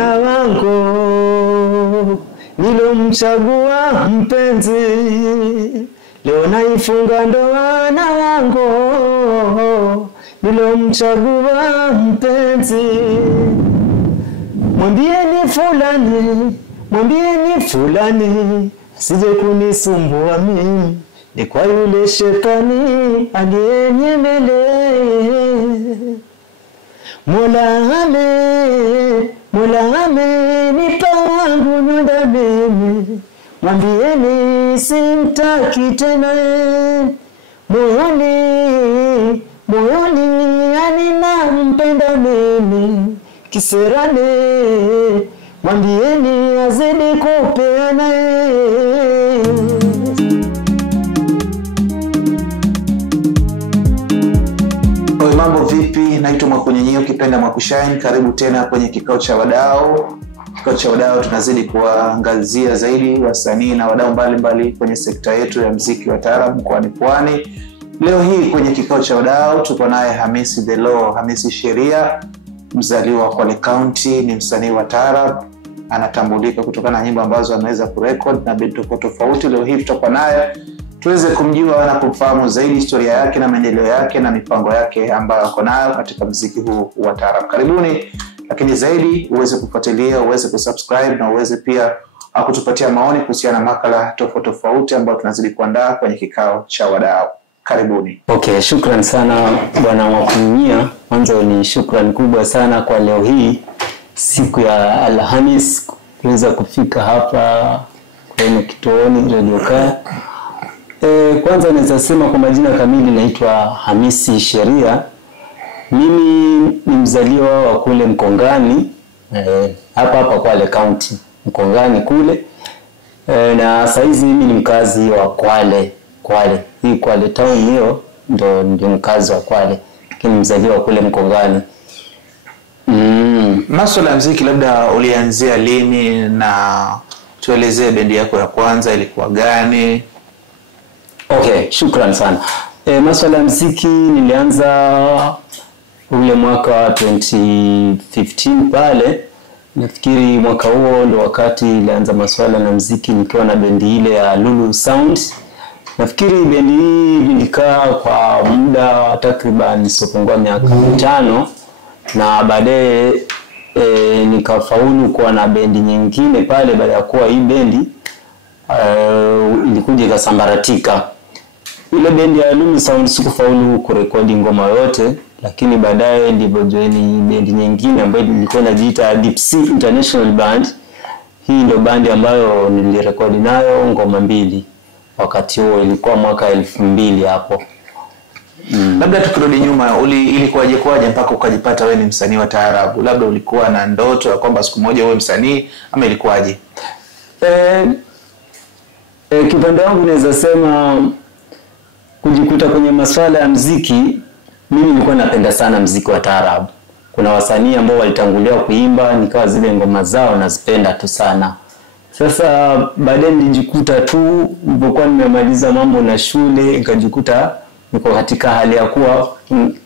mwana wangu nilomchagua mpenzi, leo naifunga ndoa na wangu nilomchagua mpenzi. Mwambieni fulani asije kunisumbua mimi, ni kwa yule shetani aliyenyemelea. Mola amenipa wangu nyonda mimi, mwambieni simtaki tena. Moyoni aninampenda mimi, kiserane mwambieni azidi kupeana. Mambo vipi? Naitwa Mwakunyenyeo kipenda Mwakushine. Karibu tena kwenye kikao cha wadau. Kikao cha wadau tunazidi kuangazia zaidi wasanii na wadau mbalimbali kwenye sekta yetu ya muziki wa taarab mkoani Pwani. Leo hii kwenye kikao cha wadau tuko naye Hamisi The Law, Hamisi Sheria, mzaliwa wa Kwale County, ni msanii wa taarab. Anatambulika kutokana na nyimbo ambazo ameweza kurekod na beat tofauti. Leo hii tutakuwa naye tuweze kumjua na kumfahamu zaidi historia yake na maendeleo yake na mipango yake ambayo ako nayo katika muziki huu wa taarab. Karibuni, lakini zaidi uweze kufuatilia, uweze kusubscribe na uweze pia kutupatia maoni kuhusiana na makala tofauti ambayo tunazidi kuandaa kwenye kikao cha wadau. Karibuni. Okay, shukrani sana bwana Mwakunyenyeo. Mwanzo ni shukrani kubwa sana kwa leo hii siku ya Alhamis kuweza kufika hapa kwenye kituoni Radio Kaya. Kwanza naweza sema kwa majina kamili naitwa Hamisi Sheria. Mimi ni mzaliwa wa kule Mkongani, hapa Kwale County, Mkongani kule. Na saizi mimi ni mkazi wa Kwale. Hii Kwale town hiyo ndio mkazi wa Kwale, lakini mzaliwa kule Mkongani. Masuala ya muziki labda ulianzia lini, na tuelezee bendi yako ya kwanza ilikuwa gani? Okay, shukrani sana. Masuala ya muziki nilianza ule mwaka wa 2015 pale. Nafikiri mwaka huo ndo wakati nilianza masuala na muziki nikiwa na bendi ile ya Lulu Sound. Nafikiri bendi hii ilikaa kwa muda takriban sopungua miaka 5, na baadaye nikafaulu kuwa na bendi nyingine pale. Baada ya kuwa hii bendi ilikuja ikasambaratika. Ile bendi ya Lulu Sound sikufaulu kurekodi ngoma yote, lakini baadaye ndipo join bendi nyingine ambayo ilikuwa inajiita Deep Sea International Band. Hii ndio bandi ambayo nilirekodi nayo ngoma 2. Wakati huo ilikuwa mwaka 2000 hapo. Labda tukirudi nyuma, ilikuwaje mpaka ukajipata wewe ni msanii wa taarabu? Labda ulikuwa na ndoto ya kwamba siku moja uwe msanii ama ilikuwaje? Kipande wangu naweza sema kujikuta kwenye masuala ya muziki, mimi nilikuwa napenda sana muziki wa taarabu. Kuna wasanii ambao walitangulia kuimba, nikawa zile ngoma zao nazipenda tu sana. Sasa baadaye nilijikuta tu nilipokuwa nimemaliza mambo na shule, nikajikuta niko katika hali ya kuwa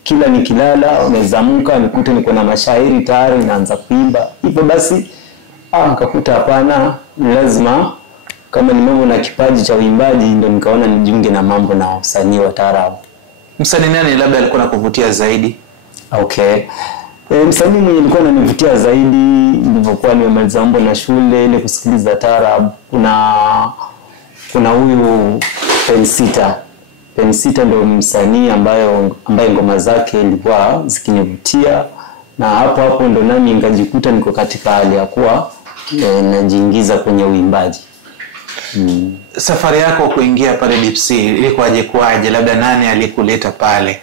kila nikilala unazamuka nikute niko na mashairi tayari naanza kuimba. Hivyo basi nikakuta hapana, lazima kama ni mambo na kipaji cha uimbaji, ndio nikaona nijiunge na mambo na usanii wa taarabu. Msanii nani labda alikuwa anakuvutia zaidi? Okay. Msanii mwenye alikuwa ananivutia zaidi nilipokuwa nimemaliza mambo na shule ile kusikiliza taarab, kuna huyu Pensita ndio msanii ambaye ngoma zake ilikuwa zikinivutia, na hapo ndo nami nikajikuta niko katika hali ya kuwa najiingiza kwenye uimbaji. Safari yako kuingia pale Deep Sea ilikuwaje? Labda nani alikuleta pale?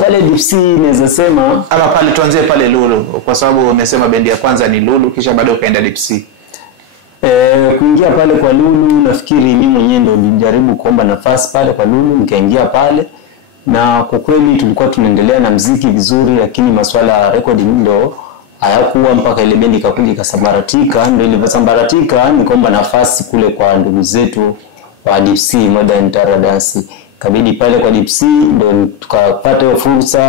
Pale Deep Sea naweza sema, ama pale tuanzie pale Lulu, kwa sababu umesema bendi ya kwanza ni Lulu kisha baadaye ukaenda Deep Sea. Kuingia pale kwa Lulu, nafikiri mimi mwenyewe ndo nilijaribu kuomba nafasi pale kwa Lulu, nikaingia pale, na kwa kweli tulikuwa tunaendelea na muziki vizuri, lakini masuala ya recording ndo hayakuwa mpaka ile bendi ikakuja ikasambaratika. Ndio ilivyosambaratika nikaomba nafasi kule kwa ndugu zetu wa Deep Sea Modern Taarab Dance. Kabidi pale kwa Deep Sea ndio tukapata fursa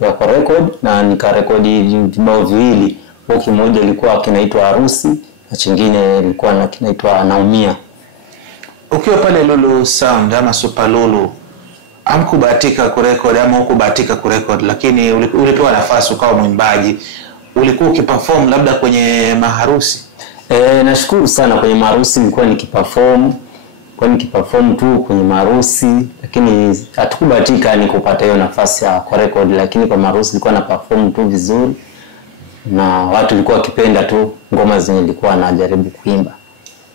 ya kurekodi, na nikarekodi vibao 2. Kwa kimoja ilikuwa kinaitwa Harusi na chingine ilikuwa kinaitwa Naumia. Ukiwa pale Lulu Sound ama Super Lulu, hamkubahatika kurekod ama hukubahatika kurekod, lakini ulipewa nafasi ukawa mwimbaji, ulikuwa ukiperform labda kwenye maharusi? Nashukuru sana, kwenye maharusi nilikuwa nikiperform. Kwa nikiperform tu kwenye maharusi, lakini hatukubahatika ni kupata hiyo nafasi ya kurekod, lakini kwa maharusi nilikuwa na perform tu vizuri na watu walikuwa wakipenda tu ngoma zenye nilikuwa najaribu kuimba.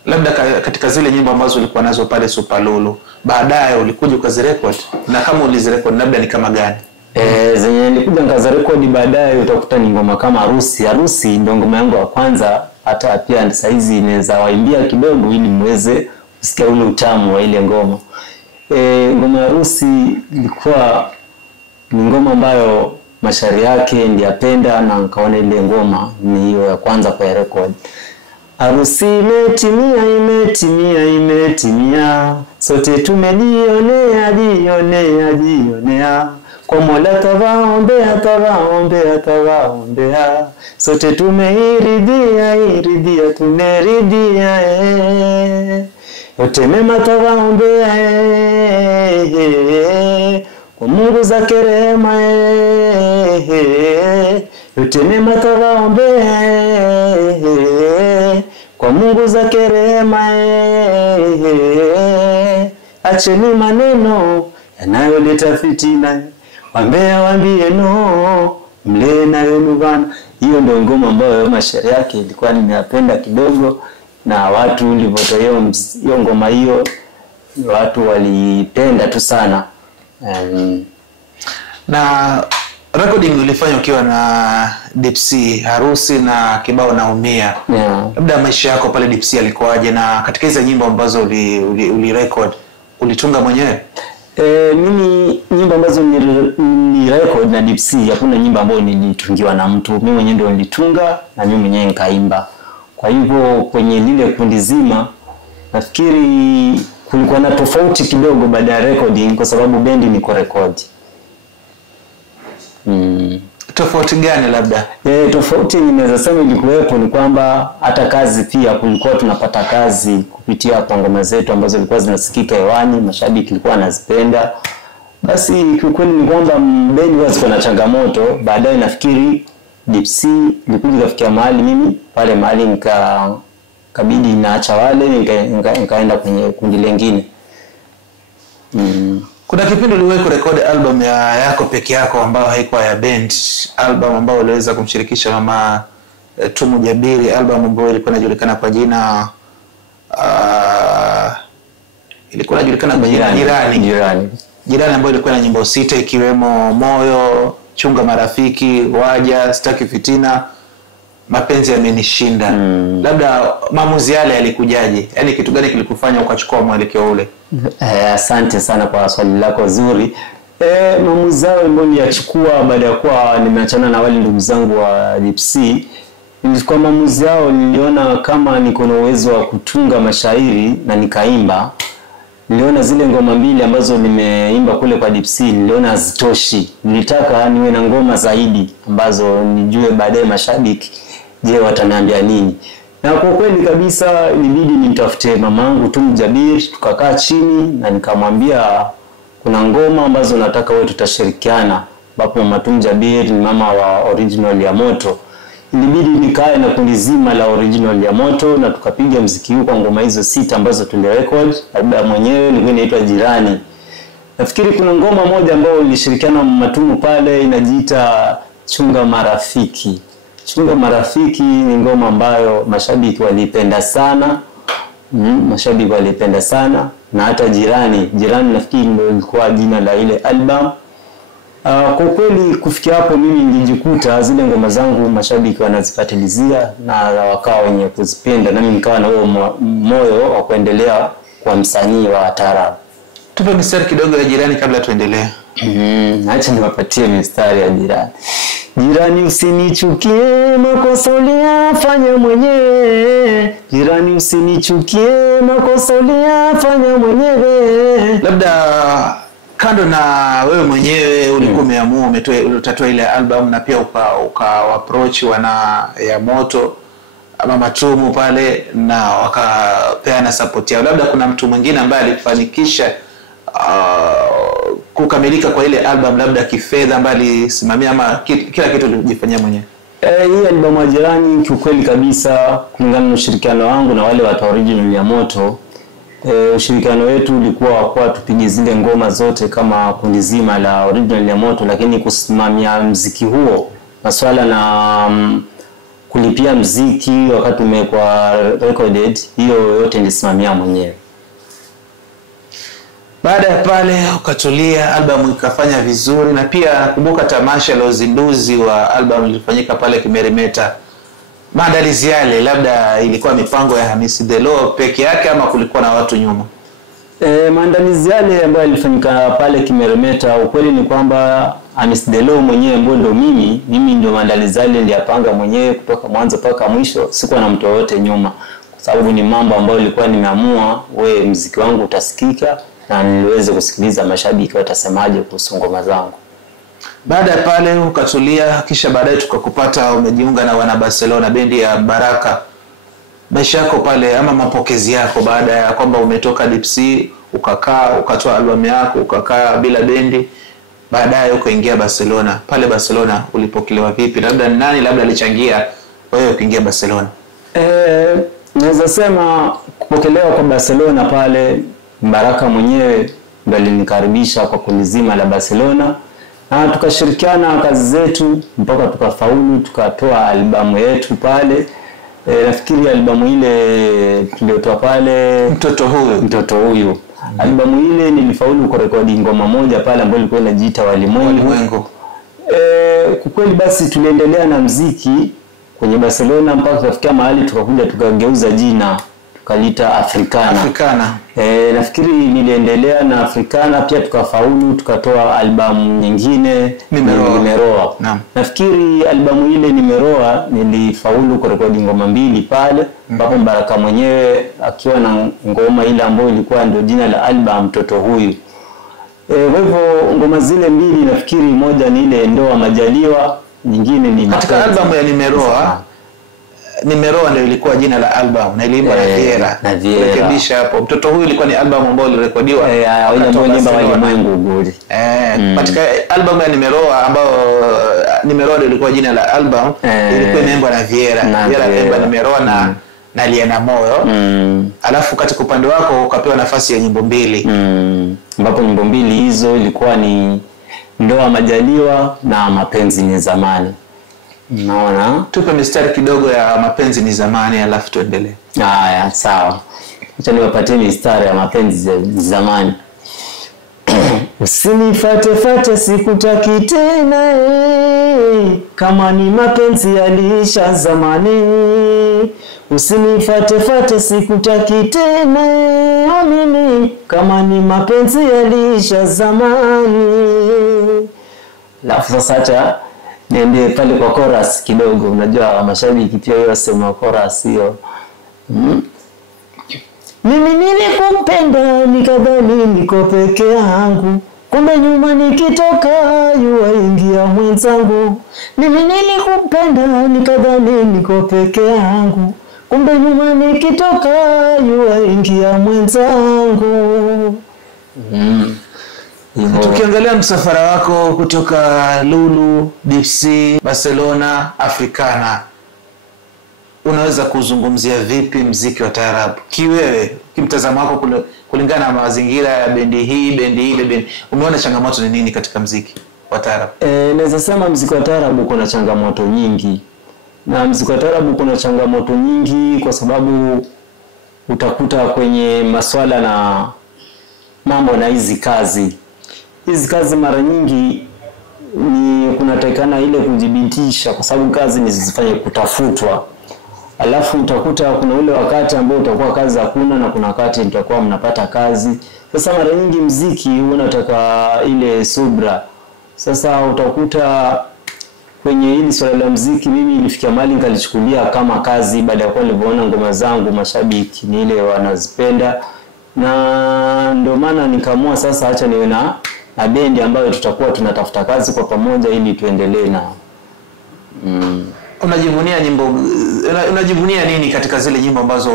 Labda katika zile nyimbo ambazo ulikuwa nazo pale Super Lulu, baadaye ulikuja ukazirecord, na kama ulizirecord labda ni kama gani? Zenye nilikuja nikazirecord baadaye utakuta ni ngoma kama Harusi. Harusi ndio ngoma yangu ya kwanza, hata pia saizi inaweza waimbia kidogo ili muweze kusikia ule utamu wa ile ngoma. Ngoma ya Harusi ilikuwa ni ngoma ambayo mashairi yake niliyapenda na nikaona ile ngoma ni hiyo ya kwanza kwa record. Harusi imetimia, imetimia, imetimia, sote tumejionea, jionea, kwa Mola tawaombea, tawaombea, tawaombea, sote tumeiridhia, iridhia, tumeridhia, yote mema tawaombea, kwa Mungu zake rehema, yote mema tawaombea, kwa Mungu zake rehema, acheni maneno yanayoleta fitina, wambea wambie no, mle na wenu bana. Hiyo ndio ngoma ambayo mashairi yake ilikuwa nimeyapenda kidogo, na watu walipotoa hiyo ngoma hiyo watu walipenda tu sana. Na recording ulifanya ukiwa na Dipsy, Harusi na kibao Naumia. Labda maisha yako pale Dipsy yalikuwaje, na katika hizo nyimbo ambazo ulirecord ulitunga mwenyewe? Mimi nyimbo ambazo nilirecord na Dipsy hakuna nyimbo ambayo nilitungiwa na mtu. Mimi mwenyewe ndio nilitunga na mimi mwenyewe nikaimba. Kwa hivyo kwenye lile kundi zima nafikiri kulikuwa na tofauti kidogo baada ya recording, kwa sababu bendi niko record. Tofauti gani labda? Tofauti ninaweza sema ilikuwepo ni kwamba hata kazi pia kulikuwa tunapata kazi kupitia kwa ngoma zetu ambazo zilikuwa zinasikika hewani, mashabiki walikuwa wanazipenda. Basi kiukweli ni kwamba bendi waziko na changamoto. Baadaye nafikiri Dipsy ilikuja kufikia mahali mimi pale mahali nikabidi naacha wale nikaenda kwenye kundi lingine. Kuna kipindi uliwahi kurekodi album yako peke yako ambayo haikuwa ya band, album ambayo uliweza kumshirikisha Mama Tumu Jabiri, album ambayo ilikuwa inajulikana kwa jina ilikuwa inajulikana kwa jina Jirani, ambayo ilikuwa na nyimbo 6 ikiwemo Moyo, Chunga Marafiki, Waja, Sitaki Fitina, Mapenzi Yamenishinda. Labda maamuzi yale yalikujaje? Yaani kitu gani kilikufanya ukachukua mwelekeo ule? Asante sana kwa swali lako zuri. Maamuzi yao ambayo niliachukua baada ya kuwa nimeachana na wale ndugu zangu wa Dipsy, nilikuwa maamuzi yao, niliona kama niko na uwezo wa kutunga mashairi na nikaimba. Niliona zile ngoma mbili ambazo nimeimba kule kwa Dipsy niliona hazitoshi. Nilitaka niwe na ngoma zaidi ambazo nijue baadaye mashabiki je wataniambia nini. Na kwa kweli kabisa ilibidi nimtafute mamangu Tumu Jabir, tukakaa chini na nikamwambia kuna ngoma ambazo nataka wewe tutashirikiana, ambapo Mama Tumu Jabir ni mama wa Original ya Moto. Ilibidi nikae na kundi zima la Original ya Moto na tukapiga muziki huu kwa ngoma hizo 6 ambazo tulirecord. Labda mwenyewe ilikuwa inaitwa Jirani. Nafikiri kuna ngoma moja ambayo nilishirikiana na Mama Tumu pale inajiita Chunga Marafiki. Chunga Marafiki ni ngoma ambayo mashabiki walipenda sana. Mashabiki walipenda sana, na hata Jirani nafikiri ndio ilikuwa jina la ile album. Kwa kweli kufikia hapo mimi nilijikuta zile ngoma zangu mashabiki wanazifuatilizia na wakawa wenye kuzipenda, na mimi nikawa na huo moyo wa kuendelea kwa msanii wa taarabu. Tupe mistari kidogo ya Jirani kabla tuendelee. Acha niwapatie mistari ya Jirani. Jirani usinichukie, makosa uliyafanya mwenyewe. Jirani usinichukie, makosa uliyafanya mwenyewe. Labda kando na wewe mwenyewe ulikuwa umeamua utatoa ile album na pia uka approach wana ya moto ama Matumu pale na wakapeana support yao, labda kuna mtu mwingine ambaye alifanikisha kukamilika kwa ile album, labda kifedha ambaye alisimamia ama kila kitu ulijifanyia mwenyewe? Hii albamu ya Jirani kiukweli kabisa, kulingana na ushirikiano wangu na wale watu original ya moto, ushirikiano wetu ulikuwa kwa tupige zile ngoma zote kama kundi zima la original ya moto, lakini kusimamia mziki huo, masuala na kulipia mziki wakati umekuwa recorded, hiyo yote nilisimamia mwenyewe. Baada ya pale ukatulia, albamu ikafanya vizuri, na pia kumbuka tamasha la uzinduzi wa albamu lilifanyika pale Kimerimeta. Maandalizi yale labda ilikuwa mipango ya Hamisi Delo peke yake ama kulikuwa na watu nyuma? Maandalizi yale ambayo yalifanyika pale Kimerimeta, ukweli ni kwamba Hamisi Delo mwenyewe ndo mimi ndio maandalizi yale niliyapanga mwenyewe kutoka mwanzo mpaka mwisho, sikuwa na mtu yote nyuma, kwa sababu ni mambo ambayo nilikuwa nimeamua muziki wangu utasikika na niweze kusikiliza mashabiki watasemaje kuhusu ngoma zangu. Baada ya pale ukatulia, kisha baadaye tukakupata umejiunga na wana Barcelona, bendi ya Baraka. Maisha yako pale ama mapokezi yako baada ya kwamba umetoka Deep Sea ukakaa ukatoa album yako ukakaa bila bendi, baadaye ukaingia Barcelona? Pale Barcelona ulipokelewa vipi? Labda nani labda alichangia wewe kuingia Barcelona? Naweza sema kupokelewa kwa Barcelona pale, Baraka mwenyewe ndiye alinikaribisha kwa kundi zima la Barcelona, na tukashirikiana kazi zetu mpaka tukafaulu tukatoa albamu yetu pale. Nafikiri albamu ile tuliotoa pale Mtoto Huyu. Albamu ile nilifaulu kurekodi ngoma moja pale ambayo ilikuwa inajiita Walimwengu. Kwa kweli basi tuliendelea na muziki kwenye Barcelona mpaka tukafikia mahali tukakuja tukageuza jina tukalita Africana. Nafikiri niliendelea na Africana pia tukafaulu tukatoa albamu nyingine Nimeroa. Nafikiri albamu ile Nimeroa nilifaulu kurekodi ngoma 2 pale, ambapo Baraka mwenyewe akiwa na ngoma ile ambayo ilikuwa ndio jina la album Mtoto Huyu. Kwa hivyo ngoma zile 2 nafikiri moja ni ile Ndoa Majaliwa, nyingine ni katika albamu ya Nimeroa ndio ilikuwa jina la album na iliimba na Viera. Rekebisha hapo. Mtoto Huyu ilikuwa ni album ambayo ilirekodiwa ile ambayo iliimba Walimwengu goli. Katika album ya Nimeroa ndio ilikuwa jina la album, ilikuwa imeimbwa na Viera. Viera aliimba Nimeroa na Liana Moyo. Alafu katika upande wako ukapewa nafasi ya nyimbo 2. Ambapo nyimbo 2 hizo ilikuwa ni Ndoa Majaliwa na Mapenzi Ni Zamani. Naona tupe mistari kidogo ya Mapenzi Ni Zamani alafu tuendelee. Haya, sawa. Acha niwapatie mistari ya Mapenzi Ni Zamani. Usinifuate sikutaki tena, kama ni mapenzi yaliisha zamani. Usinifuate sikutaki tena, mimi kama ni mapenzi yaliisha zamani. Alafu sasa acha niende pale kwa chorus kidogo, unajua mashabiki pia wao sema chorus hiyo. Mimi nilikupenda nikadhani niko peke yangu, kumbe nyuma nikitoka yuaingia mwenzangu. Mimi nilikupenda nikadhani niko peke yangu, kumbe nyuma nikitoka yuaingia mwenzangu. Tukiangalia msafara wako kutoka Lulu, Deep Sea, Barcelona, Africana, unaweza kuzungumzia vipi muziki wa taarabu kiwewe, kimtazamo wako kulingana na mazingira ya bendi hii, bendi ile, umeona changamoto ni nini katika muziki wa taarabu? Naweza sema muziki wa taarabu kuna changamoto nyingi. Na muziki wa taarabu kuna changamoto nyingi kwa sababu utakuta kwenye masuala na mambo na hizi kazi mara nyingi ni kunatakikana ile kujibitisha, kwa sababu kazi ni zifanye kutafutwa. Alafu utakuta kuna ule wakati ambao utakuwa kazi hakuna na kuna wakati mtakuwa mnapata kazi. Sasa mara nyingi muziki unataka ile subra. Sasa utakuta kwenye hili swala la muziki mimi nilifikia mahali nikalichukulia kama kazi, baada ya kuwa nilipoona ngoma zangu mashabiki ni ile wanazipenda, na ndio maana nikaamua sasa acha niwe na na bendi ambayo tutakuwa tunatafuta kazi kwa pamoja ili tuendelee na Unajivunia nini katika zile nyimbo ambazo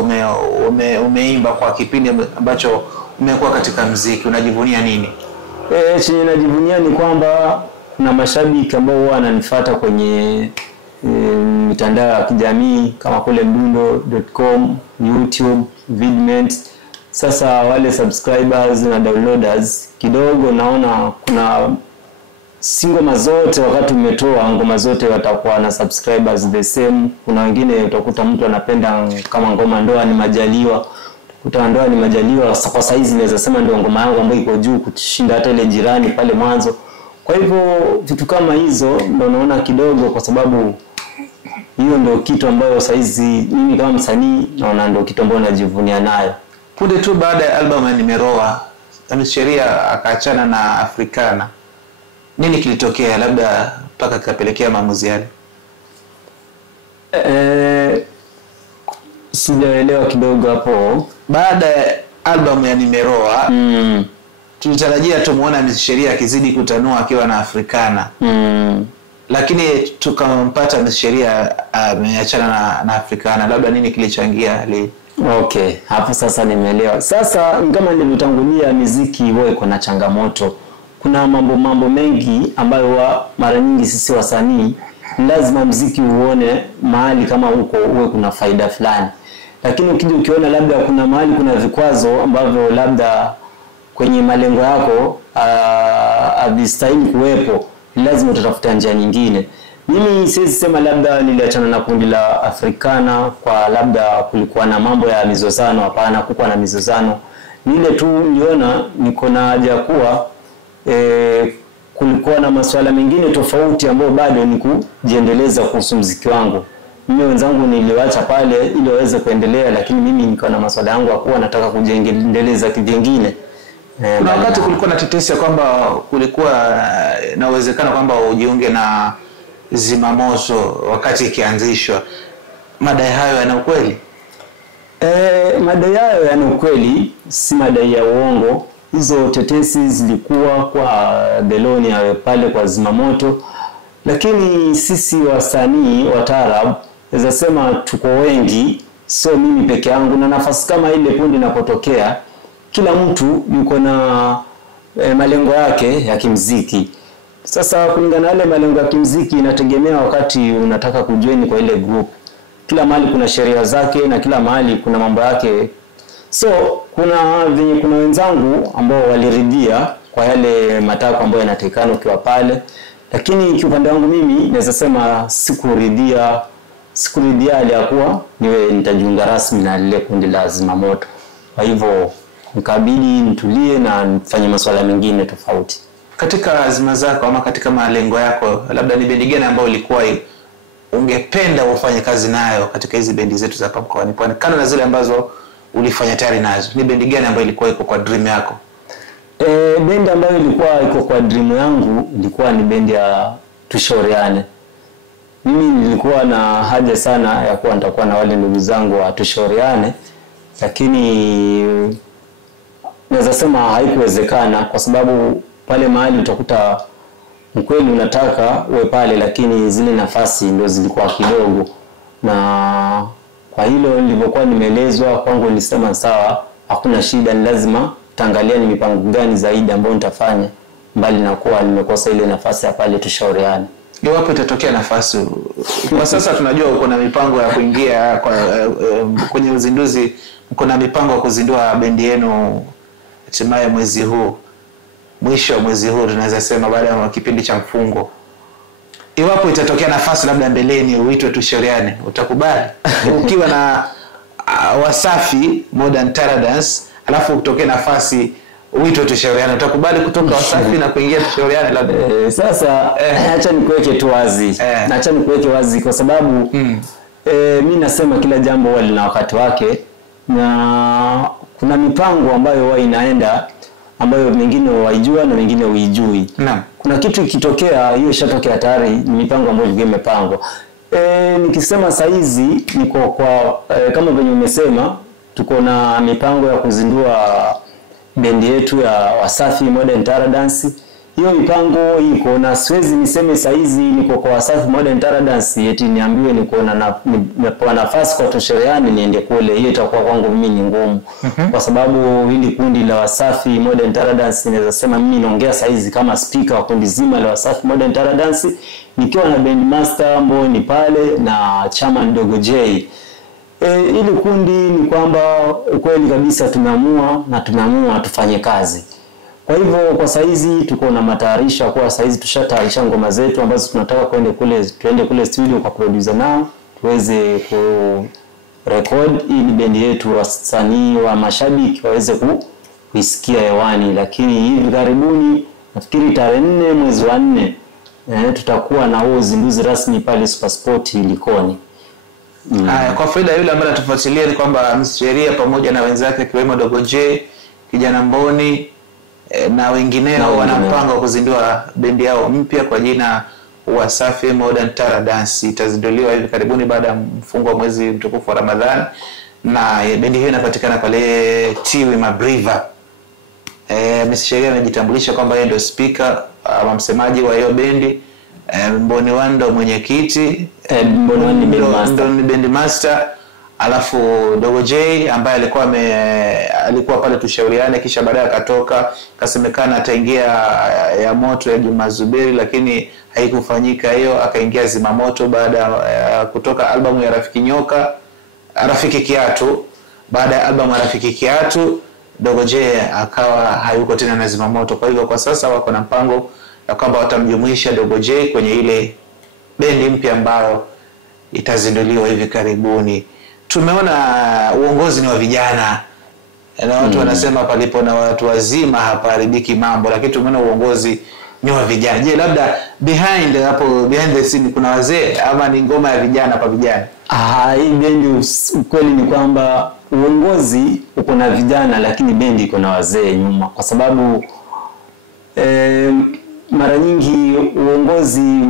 umeimba kwa kipindi ambacho umekuwa katika muziki? Unajivunia nini? Chenye najivunia ni kwamba kuna mashabiki ambao wananifuata kwenye mitandao ya kijamii kama kule mdundo.com, YouTube, Vidment. Sasa wale subscribers na downloaders kidogo naona kuna ngoma zote wakati umetoa ngoma zote watakuwa na subscribers the same. Kuna wengine utakuta mtu anapenda kama ngoma Ndoa ni Majaliwa. Utakuta Ndoa ni Majaliwa kwa saizi naweza sema ndio ngoma yangu ambayo iko juu kushinda hata ile Jirani pale mwanzo. Kwa hivyo vitu kama hizo ndio naona kidogo, kwa sababu hiyo ndio kitu ambayo saizi mimi kama msanii naona ndio kitu ambacho najivunia nayo. Punde tu baada ya album ya Nimeroa, Sheria akaachana na Africana. Nini kilitokea labda mpaka kapelekea maamuzi yale? Sijaelewa kidogo hapo. Baada ya album ya Nimeroa, tulitarajia tumuona Sheria akizidi kutanua akiwa na Africana. Lakini tukampata Sheria ameachana na Africana. Labda nini kilichangia hali? Okay, hapo sasa nimeelewa. Sasa kama nilivyotangulia, muziki wewe kuna changamoto. Kuna mambo mengi ambayo mara nyingi sisi wasanii lazima muziki uone mahali kama huko uwe kuna faida fulani. Lakini ukija ukiona labda kuna mahali kuna vikwazo ambavyo labda kwenye malengo yako havistahili kuwepo, lazima utatafuta njia nyingine. Mimi siwezi sema labda niliachana na kundi la Africana kwa labda kulikuwa na mambo ya mizozano. Hapana, kulikuwa na mizozano. Ni ile tu niliona niko na haja kuwa kulikuwa na masuala mengine tofauti ambayo bado ni kujiendeleza kuhusu muziki wangu. Mimi wenzangu niliwaacha pale ili waweze kuendelea, lakini mimi niko na masuala yangu hakuwa nataka kujiendeleza kivingine. Kuna wakati kulikuwa na tetesi kwamba kulikuwa na uwezekano kwamba ujiunge na Zimamoto wakati ikianzishwa. Madai hayo yana ukweli? Madai hayo yana ukweli, si madai ya uongo. Hizo tetesi zilikuwa kwa Beloni ya pale kwa Zimamoto. Lakini sisi wasanii wa taarab naweza sema tuko wengi, sio mimi peke yangu, na nafasi kama ile kundi linapotokea kila mtu yuko na malengo yake ya kimuziki. Sasa kulingana na yale malengo ya kimuziki inategemea wakati unataka kujoin kwa ile group. Kila mahali kuna sheria zake na kila mahali kuna mambo yake. So kuna wenzangu ambao waliridhia kwa yale matakwa ambayo yanatakikana ukiwa pale, lakini kiupande wangu mimi naweza sema sikuridhia hali ya kuwa niwe nitajiunga rasmi na lile kundi la Zimamoto. Kwa hivyo nikabidi nitulie na nifanye masuala mengine tofauti. Katika azma zako ama katika malengo yako, labda ni bendi gani ambayo ulikuwa ungependa ufanye kazi nayo katika hizi bendi zetu za hapa mkoani Pwani, kana na zile ambazo ulifanya tayari nazo? Ni bendi gani ambayo ilikuwa iko kwa dream yako? Bendi ambayo ilikuwa iko kwa dream yangu ilikuwa ni bendi ya Tushauriane. Mimi nilikuwa na haja sana ya kuwa nitakuwa na wale ndugu zangu wa Tushauriane, lakini naweza sema haikuwezekana kwa sababu pale mahali utakuta mkweli unataka uwe pale, lakini zile nafasi ndio zilikuwa kidogo. Na kwa hilo nilipokuwa nimeelezwa kwangu nilisema sawa, hakuna shida, ni lazima taangalia ni mipango gani zaidi ambayo nitafanya mbali na kuwa nimekosa ile nafasi ya pale Tushauriane. Iwapo itatokea nafasi, kwa sasa tunajua uko na mipango ya kuingia kwenye uzinduzi, uko na mipango ya kuzindua bendi yenu hatimaye mwezi huu, mwisho wa mwezi huu tunaweza sema baada ya kipindi cha mfungo. Iwapo itatokea nafasi labda mbeleni uitwe Tushauriane, utakubali? Ukiwa na Wasafi Modern Taradance alafu utokee nafasi uitwe Tushauriane, utakubali kutoka Wasafi na kuingia Tushauriane labda? Sasa acha nikuweke tu wazi. Acha nikuweke wazi kwa sababu mimi nasema kila jambo huwa lina wakati wake, na kuna mipango ambayo huwa inaenda ambayo mengine waijua na mengine huijui. Naam. Kuna kitu ikitokea hiyo ishatokea tayari, ni mipango ambayo ilikuwa imepangwa. Nikisema saizi niko kwa kama venye umesema tuko na mipango ya kuzindua bendi yetu ya Wasafi Modern Taradance. hiyo mipango iko, na siwezi niseme saizi niko kwa Wasafi Modern Tara Dance eti niambiwe niko na nafasi kwa Toshereani niende kule. Hiyo itakuwa kwangu mimi ni ngumu. Kwa sababu hili kundi la Wasafi Modern Tara Dance naweza sema mimi naongea saizi kama speaker wa kundi zima la Wasafi Modern Tara Dance, nikiwa na band master ambao ni pale na chairman Dogo J. Hili kundi ni kwamba kweli kabisa tumeamua tufanye kazi. Kwa hivyo kwa saizi tuko na matayarisho, kwa saizi tushatayarisha ngoma zetu ambazo tunataka tuende kule studio kwa producer nao tuweze ku record ili bendi yetu wasanii wa mashabiki waweze kuisikia hewani. Lakini hivi karibuni nafikiri tarehe 4 mwezi wa 4 tutakuwa na huo uzinduzi rasmi pale Supersport Likoni. Haya, kwa faida yule ambaye anatufuatilia ni kwamba Msheria pamoja na wenzake kiwemo Dogo J, Kijana Mboni na wengineo wanapanga kuzindua bendi yao mpya kwa jina Wasafi Modern Tara Dance. Itazinduliwa hivi karibuni baada ya mfungo wa mwezi mtukufu wa Ramadhani, na bendi hiyo inapatikana pale Tiwi Mabriva. Msheria amejitambulisha kwamba yeye ndio speaker ama msemaji wa hiyo bendi. Mboni Wando mwenyekiti, Mboni Wando ni band master, alafu Dogo J ambaye alikuwa pale Tushauriane, kisha baadaye akatoka, kasemekana ataingia ya moto ya Juma Zuberi, lakini haikufanyika hiyo, akaingia Zimamoto baada ya kutoka albamu ya Rafiki Kiatu. Baada ya albamu ya Rafiki Kiatu, Dogo J akawa hayuko tena na Zimamoto. Kwa hivyo kwa sasa wako na mpango ya kwamba watamjumuisha Dogo J kwenye ile bendi mpya ambayo itazinduliwa hivi karibuni. Tumeona uongozi ni wa vijana. Na watu wanasema palipo na watu wazima hapaharibiki mambo, lakini tumeona uongozi ni wa vijana. Je, labda behind the scene kuna wazee ama ni ngoma ya vijana kwa vijana? Hii bendi ukweli ni kwamba uongozi uko na vijana lakini bendi iko na wazee nyuma, kwa sababu mara nyingi uongozi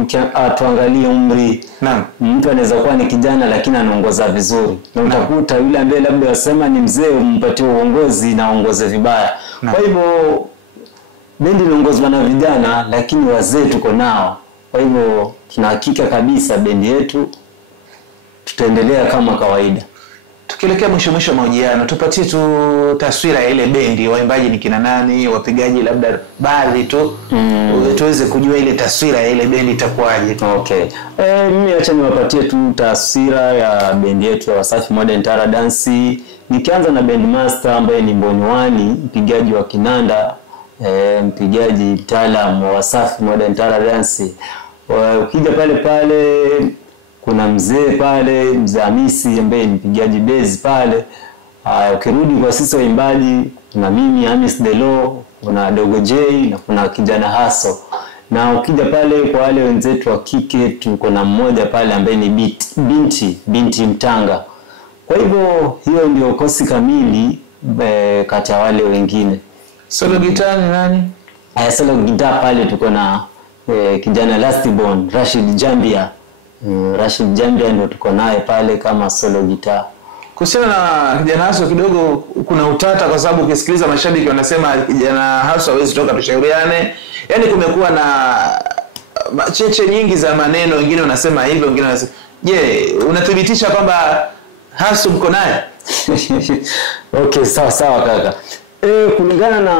tuangalie umri. Naam. Mtu anaweza kuwa ni kijana lakini anaongoza vizuri. Na utakuta yule ambaye labda wasema ni mzee umpatie uongozi na aongoze vibaya. Kwa hivyo bendi inaongozwa na vijana lakini wazee tuko nao. Kwa hivyo tunahakika kabisa bendi yetu tutaendelea kama kawaida. Tukielekea mwisho mahojiano, tupatie tu taswira ya ile bendi, waimbaji ni kina nani, wapigaji labda baadhi tu, tuweze kujua ile taswira ya ile bendi itakuwaje. Okay. Mimi acha niwapatie tu taswira ya bendi yetu ya Wasafi Modern Tara Dance. Nikianza na band master ambaye ni Mboni Wani, mpigaji wa kinanda, mpigaji mtaalamu wa Wasafi Modern Tara Dance. Ukija pale kuna mzee pale, Mzee Hamisi ambaye ni mpigaji bass pale. Ukirudi kwa sisi waimbaji, kuna mimi Hamis Delo, kuna Dogo J na kuna Kijana Haso. Na ukija pale kwa wale wenzetu wa kike, tuko na mmoja pale ambaye ni binti Mtanga. Kwa hivyo hiyo ndio kosi kamili kati ya wale wengine. Solo guitar ni nani? Solo guitar pale tuko na kijana Lastborn, Rashid Jambia ndio tuko naye pale kama solo guitar. Kuhusiana na Kijana Haso kidogo kuna utata, kwa sababu ukisikiliza mashabiki wanasema Kijana Haso hawezi toka Tushauriane. Yaani kumekuwa na cheche nyingi za maneno, wengine wanasema hivyo, wengine wanasema. Je, unathibitisha kwamba Haso mko naye? Okay, sawa kaka. Kulingana na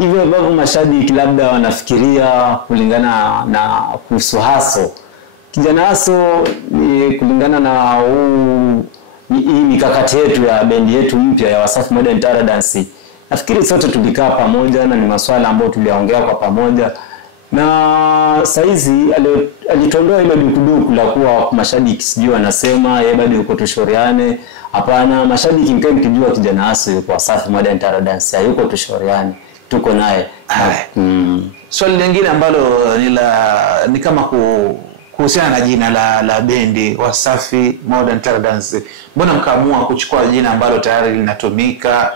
hivyo ambavyo mashabiki labda wanafikiria kulingana na kuhusu Haso. Kijana Haso ni kulingana na hii mikakati yetu ya bendi yetu mpya ya Wasafi Modern Tara Dance. Nafikiri sote tulikaa pamoja na ni masuala ambayo tuliongea kwa pamoja. Na saizi alitondoa ile dukuduku la kuwa mashabiki sijui wanasema yeye bado yuko Tushauriane. Hapana, mashabiki mkijua Kijana Haso yuko Wasafi Modern Tara Dance, yuko Tushauriane. Tuko naye. Swali lingine ambalo ni kama kuhusiana na jina la bendi Wasafi Modern Tara Dance. Mbona mkaamua kuchukua jina ambalo tayari linatumika?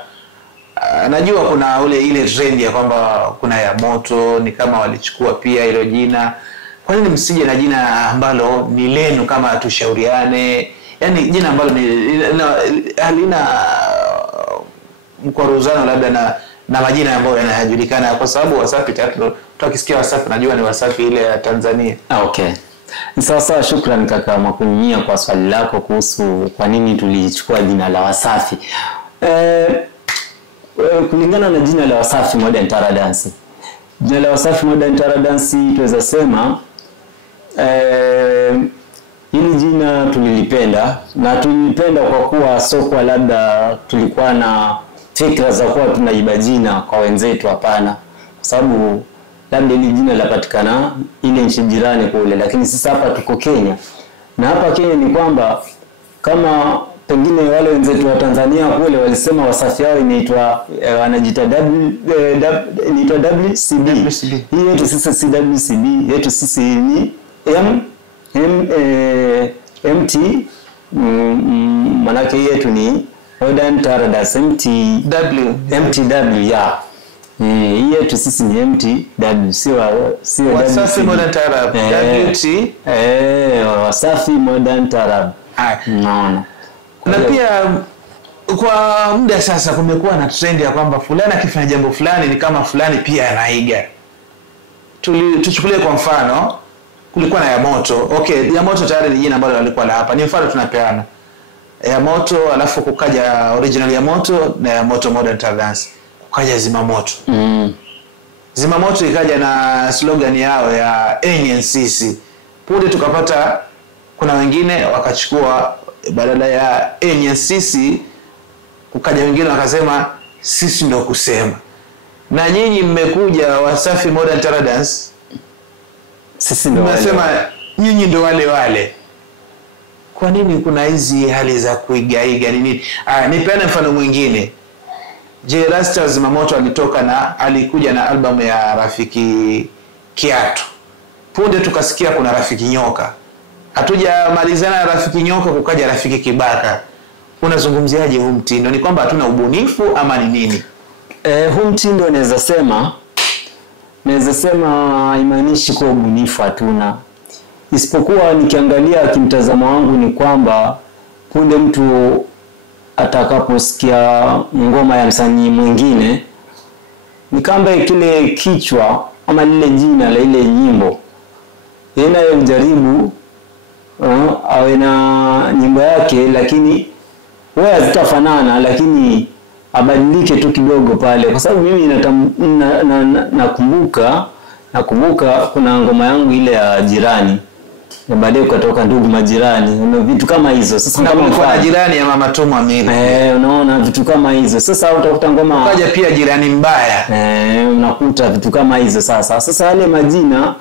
Najua kuna ile trend ya kwamba kuna ya moto, ni kama walichukua pia hilo jina. Kwa nini msije na jina ambalo ni lenu kama Tushauriane? Yaani jina ambalo halina mkwaruzano labda na majina ambayo yanajulikana, kwa sababu Wasafi tayari Tukisikia Wasafi najua ni Wasafi ile ya Tanzania. Okay. Sasa shukrani kaka Mwakunyia kwa swali lako kuhusu kwa nini tulichukua jina la Wasafi. Kulingana na jina la Wasafi Modern Tara Dance. Jina la Wasafi Modern Tara Dance tuweza sema hili jina tulilipenda, na tulilipenda kwa kuwa sokwa labda tulikuwa na fikra za kuwa tunaiba jina kwa wenzetu, hapana. Kwa sababu labda hili jina lapatikana ile nchi jirani kule, lakini sasa hapa tuko Kenya. Na hapa Kenya ni kwamba kama pengine wale wenzetu wa Tanzania kule walisema Wasafi yao inaitwa wanajiita WCB. Hii yetu sisi si WCB, yetu sisi ni manake yetu ni Modern Tara Dance MTW ya. Hii yetu sisi ni MTW, sio Wasafi Modern Tara WT. Wasafi Modern Tara. Naona. Na pia kwa muda sasa kumekuwa na trend ya kwamba fulani akifanya jambo fulani ni kama fulani pia anaiga. Tuchukulie kwa mfano kulikuwa na Yamoto. Okay, Yamoto tayari ni jina ambalo walikuwa la hapa. Ni mfano tunapeana. Yamoto alafu kukaja original Yamoto na Yamoto Modern Tara Dance. Kukaja Zimamoto. Zimamoto ikaja na slogan yao ya NNCC. Punde tukapata kuna wengine wakachukua badala ya NNCC kukaja wengine wakasema sisi ndio kusema. Na nyinyi mmekuja Wasafi Modern Tara Dance, sisi ndio wale. Mnasema nyinyi ndio wale. Kwa nini kuna hizi hali za kuigaiga nini? Nipeane mfano mwingine. J Rasta Zimamoto alikuja na album ya Rafiki Kiatu. Punde tukasikia kuna Rafiki Nyoka. Hatujamalizana na Rafiki Nyoka kukaja Rafiki Kibaka. Unazungumziaje huu mtindo? Ni kwamba hatuna ubunifu ama ni nini? Huu mtindo naweza sema imaanishi kwa ubunifu hatuna. Isipokuwa nikiangalia kimtazamo wangu ni kwamba punde mtu atakaposikia ngoma ya msanii mwingine ni kamba kile kichwa ama lile jina la ile nyimbo yeye anajaribu awe na nyimbo yake, lakini wewe hazitafanana, lakini abadilike tu kidogo pale. Kwa sababu mimi nakumbuka kuna ngoma yangu ile ya Jirani na baadaye ukatoka Ndugu Majirani, una vitu kama hizo. Sasa kama kwa Jirani ya Mama Tomu Amiri, unaona vitu kama hizo. Sasa utakuta ngoma ukaja pia Jirani Mbaya, unakuta vitu kama hizo. Sasa yale majina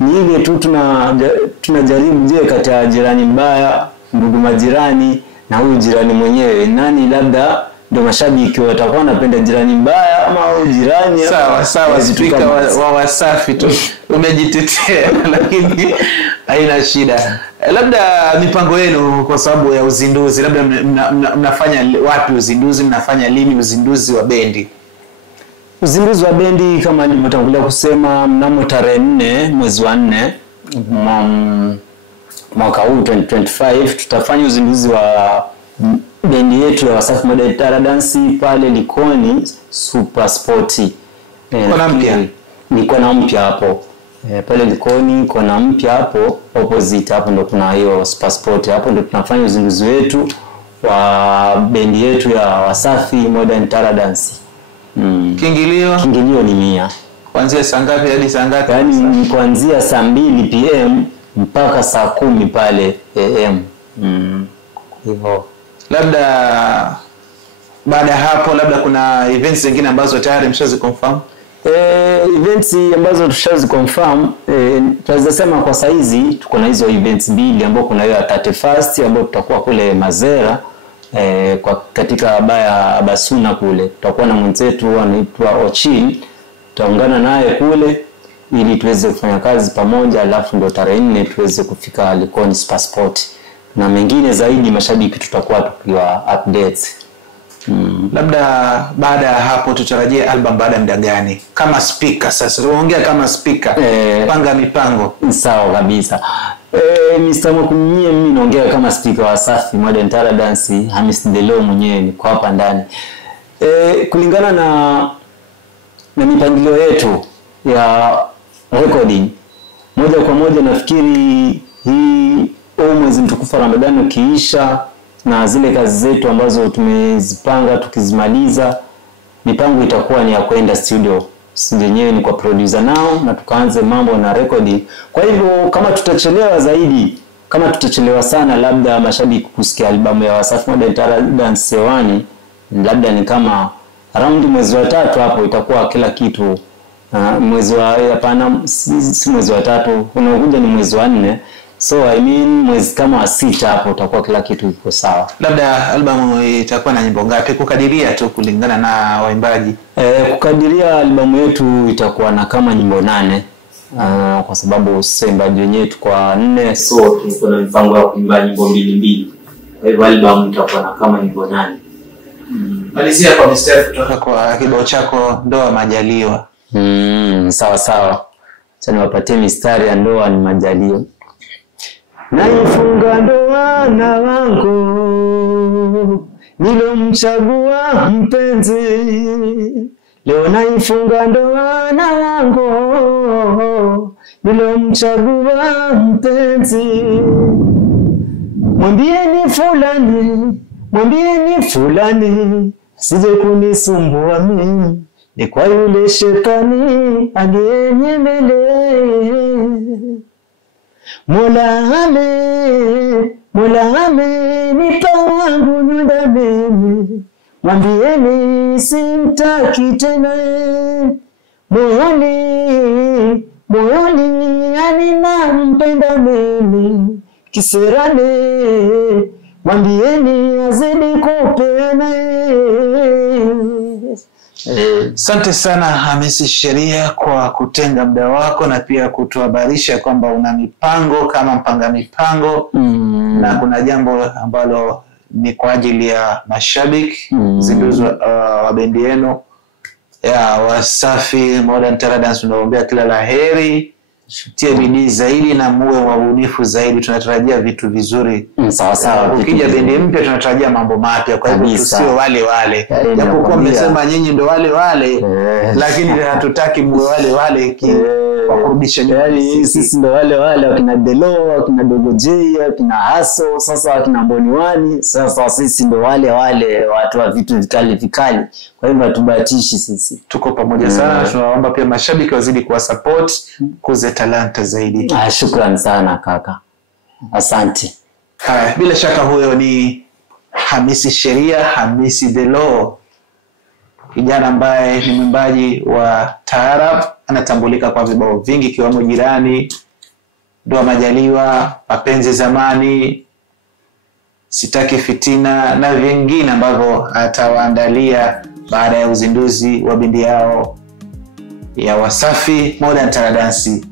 ni ile tu tunajaribu, je, kati ya Jirani Mbaya, Ndugu Majirani na huyu jirani mwenyewe nani labda ndio mashabiki watakuwa wanapenda Jirani Mbaya ama au Jirani. Sawa speaker wa Wasafi tu umejitetea lakini haina shida. Labda mipango yenu kwa sababu ya uzinduzi, labda mnafanya wapi uzinduzi, mnafanya lini uzinduzi wa bendi? Uzinduzi wa bendi kama nilivyotangulia kusema mnamo tarehe 4 mwezi wa 4 mwaka huu 2025 tutafanya uzinduzi wa bendi yetu ya Wasafi Modern Tara Dance pale Likoni Super Sport. Kona mpya hapo. Pale Likoni kona mpya hapo opposite hapo ndo kuna hiyo Super Sport, hapo ndo tunafanya uzinduzi wetu wa bendi yetu ya Wasafi Modern Tara Dance. Kiingilio ni 100. Kuanzia saa ngapi hadi saa ngapi? Yaani kuanzia saa 2 PM mpaka saa 10 pale AM. Hivyo. Labda baada hapo labda kuna events zingine ambazo tayari mshaziconfirm? Events ambazo tushaziconfirm, tunaweza sema kwa saizi tuko na hizo events mbili, ambapo kuna hiyo 31st ambapo tutakuwa kule Mazera kwa katika baya Basuna kule. Tutakuwa na mwenzetu anaitwa Ochil, tutaungana naye kule ili tuweze kufanya kazi pamoja, alafu ndo tarehe 4 tuweze kufika Likoni Super Sport. Na mengine zaidi mashabiki tutakuwa tukiwa updates. Labda baada ya hapo tutarajie album baada ya muda gani? Kama speaker sasa, tuongea kama speaker, panga mipango. Sawa kabisa. Mr. Mwakunyia, mimi naongea kama speaker wa Wasafi Modern Tara Dance, Hamis Delo mwenyewe niko hapa ndani. Kulingana na mipangilio yetu ya recording. Moja kwa moja nafikiri hii mwezi mtukufu wa Ramadhani ukiisha na zile kazi zetu ambazo tumezipanga tukizimaliza, mipango itakuwa ni ya kwenda studio. Yenyewe ni kwa producer nao na tukaanze mambo na recording. Kwa hivyo kama tutachelewa zaidi, kama tutachelewa sana, labda mashabiki kusikia albamu ya Wasafi Modern Taarab Dance hewani, labda ni kama around mwezi wa 3 hapo itakuwa kila kitu. Mwezi wa hapana, si mwezi wa 3, unaokuja ni mwezi wa 4. So I mean mwezi kama wa 6 hapo utakuwa kila kitu iko sawa. Labda albamu itakuwa na nyimbo ngapi kukadiria tu kulingana na waimbaji? Kukadiria albamu yetu itakuwa na kama nyimbo 8. Kwa sababu sisi waimbaji wenyewe tuko 4, so tuko na mpango wa kuimba nyimbo 2. Kwa hivyo albamu itakuwa na kama nyimbo 8. Malizia kwa mstari kutoka kwa kibao chako Ndoa Majaliwa. Sawa sawa. Acha niwapatie mistari ya Ndoa ni Majaliwa. Naifunga ndoa na wangu nilomchagua mpenzi, leo naifunga ndoa na wangu nilomchagua mpenzi. Mwambieni fulani asije kunisumbua mimi, ni kwa yule shetani aliyenyemelea. Mola amenipa wangu nyumba mimi, mwambieni simtaki tena. Moyoni aninampenda mimi, kisirani mwambieni azidi kupenda. Asante sana Hamisi Sheria kwa kutenga muda wako na pia kutuhabarisha kwamba una mipango kama mpanga mipango na kuna jambo ambalo ni kwa ajili ya mashabiki, uzinduzi wa bendi yenu ya Wasafi Modern Taarab Dance. Tunaombea kila laheri, tie bidii zaidi na muwe wabunifu zaidi. Tunatarajia vitu vizuri. Sawa sawa. Ukija bendi mpya tunatarajia mambo mapya, kwa hivyo tusio wale. Japokuwa mmesema nyinyi ndo wale, lakini hatutaki muwe wale kwa kurudisha nyuma. Sisi ndo wale wakina Delo, wakina Dogo J, wakina Haso, sasa wakina Mboni Wani. Sasa sisi ndo wale watu wa vitu vikali. Kwa hivyo hatubatishi sisi. Tuko pamoja sana. Tunaomba pia mashabiki wazidi kuwa support, kuze talanta zaidi. Shukrani sana kaka. Asante. Bila shaka huyo ni Hamisi Sheria, Hamisi Delo, kijana ambaye ni mwimbaji wa taarab, anatambulika kwa vibao vingi ikiwemo Jirani, Ndoa Majaliwa, Mapenzi Zamani, Sitaki Fitina na vingine ambavyo atawaandalia baada ya uzinduzi wa bendi yao ya Wasafi Modern Taarab Dance.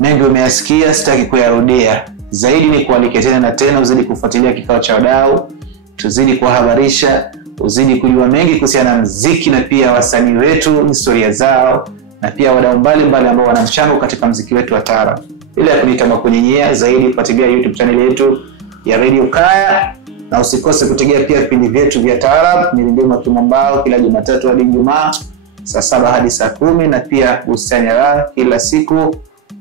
Mengi umeyasikia, sitaki kuyarudia. Zaidi ni kualike tena na tena uzidi kufuatilia kikao cha wadau, tuzidi kuhabarisha, uzidi kujua mengi kuhusiana na muziki na pia wasanii wetu, historia zao na pia wadau mbalimbali ambao wana mchango katika muziki wetu wa taarab. Bila kuniita Mwakunyenyea, zaidi fuatilia YouTube channel yetu ya Radio Kaya na usikose kutegea pia vipindi vyetu vya taarab Milindimo Kimambao kila Jumatatu hadi Ijumaa saa 7 hadi saa 10 na pia Bustani ya Raha kila siku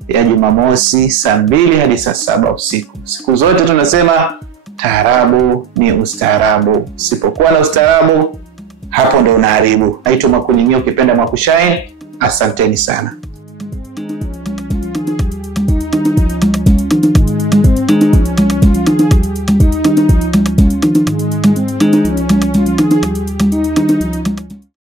ya Jumamosi saa 2 hadi saa 7 usiku. Siku zote tunasema taarabu ni ustaarabu. Usipokuwa na ustaarabu, hapo ndo unaharibu. Naitwa Mwakunyenyea, ukipenda Mwakushine. Asanteni sana.